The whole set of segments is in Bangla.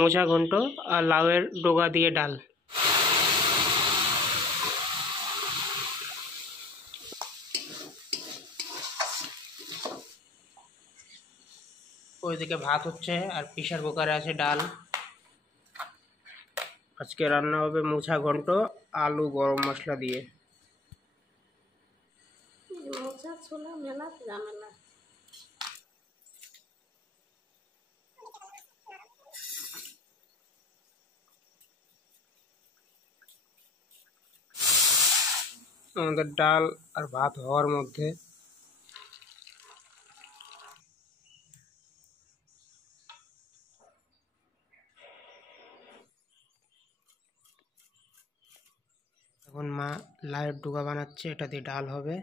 মোচা ঘন্ট আর লাউয়ের ডগা দিয়ে ডাল। ওইদিকে ভাত হচ্ছে আর প্রেসার কুকারে আছে ডাল। আজকে রান্না হবে মোচা ঘন্ট আলু গরম মশলা দিয়ে। মোচা ছোলা মেলা ঝামেলা। আমাদের ডাল আর ভাত হওয়ার মধ্যে। এখন মা লাউয়ের ডগা বানাচ্ছে, এটা দিয়ে ডাল হবে।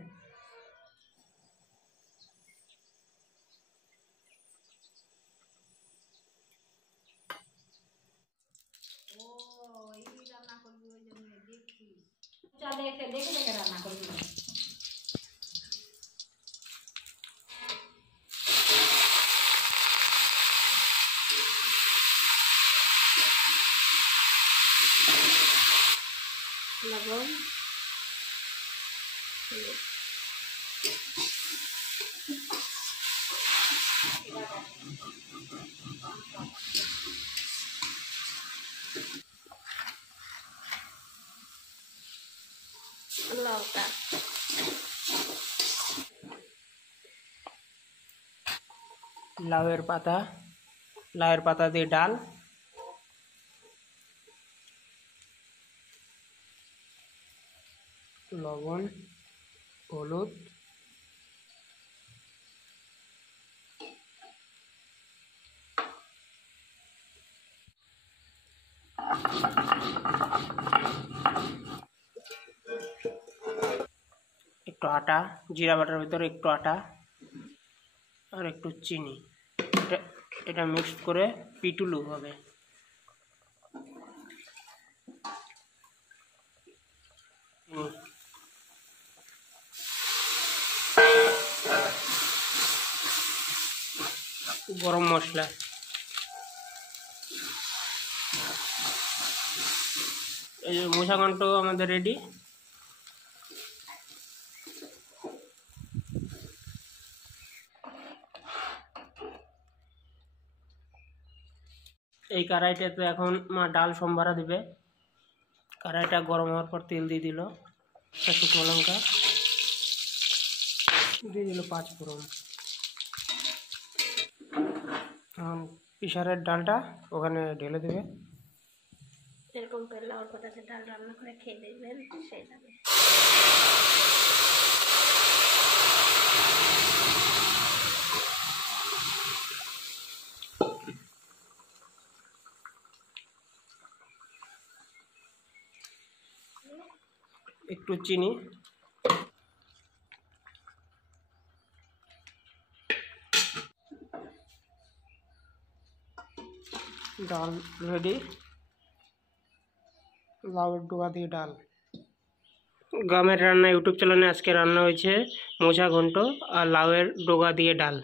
দেখে দেখে দেখে রান্না করবি। লবণ লঙ্কা লাউয়ের পাতা দিয়ে ডাল। লবণ, হলুদ, একটু আটা, জিরা বাটার ভিতরে একটু আটা আর একটু চিনি, এটা মিক্সড করে পিটুলু হবে। গরম মশলা, এই যে মোচা ঘন্ট আমাদের রেডি। এই কড়াইটাতে এখন মা ডাল সম্ভারা দিবে। কড়াইটা গরম হওয়ার পর তেল দিয়ে দিল, শুকনো লঙ্কা দিয়ে দিল, 5 ফোড়ন। এখন প্রেসারের ডালটা ওখানে ঢেলে দেবে। এরকম করে লাউর পাতাতে ডাল রান্না করে খেয়ে দেখবেন, সেই লাগে। একটু চিনি, ডাল রেডি। লাউয়ের ডগা দিয়ে ডাল। গ্রামের রান্না ইউটিউব চ্যানেলে আজকে রান্না হয়েছে মোচা ঘন্ট আর লাউয়ের ডগা দিয়ে ডাল।